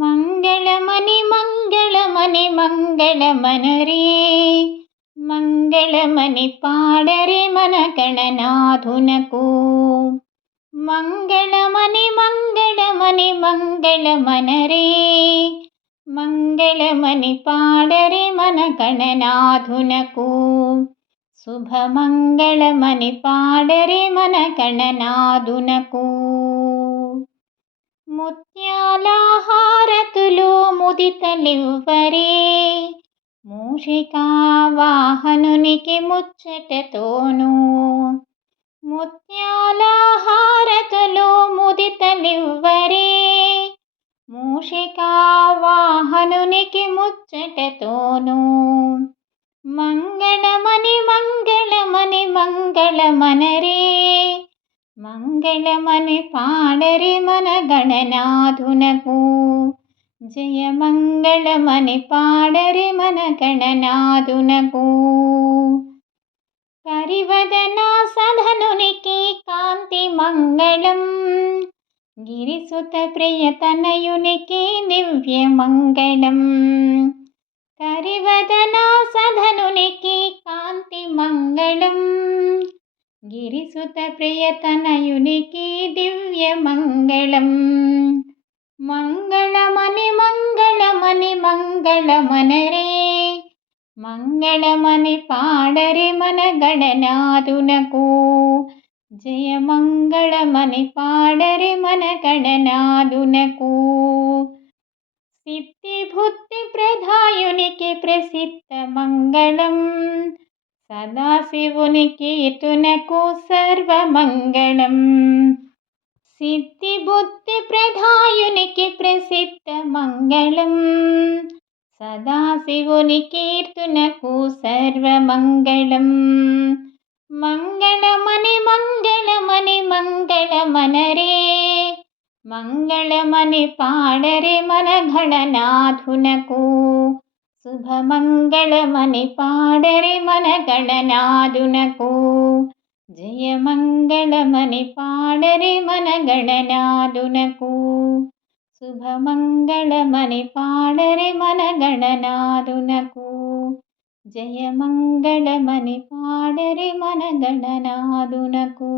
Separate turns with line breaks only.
मङ्गलमनि मङ्गलमनि मङ्गलमनरे मङ्गलमनि पाडरे गणनाधुनकू मङ्गलमनि मङ्गलमनि मङ्गलमनरे मङ्गलमनि पाडरे कणनाधुनकू शुभमङ्गलमनि पाडरे गणनाधुनकू मुत्यालाहा ముదితలివ్వరే మూషికా వాహనునికి ముచ్చటతోనూ ముత్యాలహారతులు ముదితలివ్వరే మూషికా వాహనునికి ముచ్చటతోనూ మంగళమని మంగళమని మంగళమనరే. మంగళమని పాడరి మన గణనాథునకు జయమంగళమని పాడరి మన గణనాథునకు కరివదన సధనునికి కాంతి మంగళం గిరిసుత ప్రియతనయునికి దివ్య మంగళం. కరివదన సధనునికి కాంతి మంగళం గిరిసుత ప్రియతనయునికి దివ్య మంగళం. మంగళమని మంగళమనరే. మంగళమని పాడరి మన గణనాథునకు. జయ మంగళమని పాడరి మన గణనాథునకు. సిద్ధి బుద్ధి ప్రధాయునికి ప్రసిద్ధ మంగళం. సదాశివునికి ఇటునకు సర్వమంగళం. సిద్ధి బుద్ధి ప్రధాయునికి ప్రసిద్ధ మంగళం. సదాశివుని కీర్తునకు సర్వమంగళం మంగళమని మంగళమని మంగళమనరే మంగళమని పాడరే మన గణనాథునకు శుభమంగళమని పాడరే మన గణనాథునకు జయ మంగళమని పాడరే మన గణనాథునకు శుభమంగళమని పాడరే మన గణనాథునకు జయ మంగళమని పాడరే మన గణనాథునకు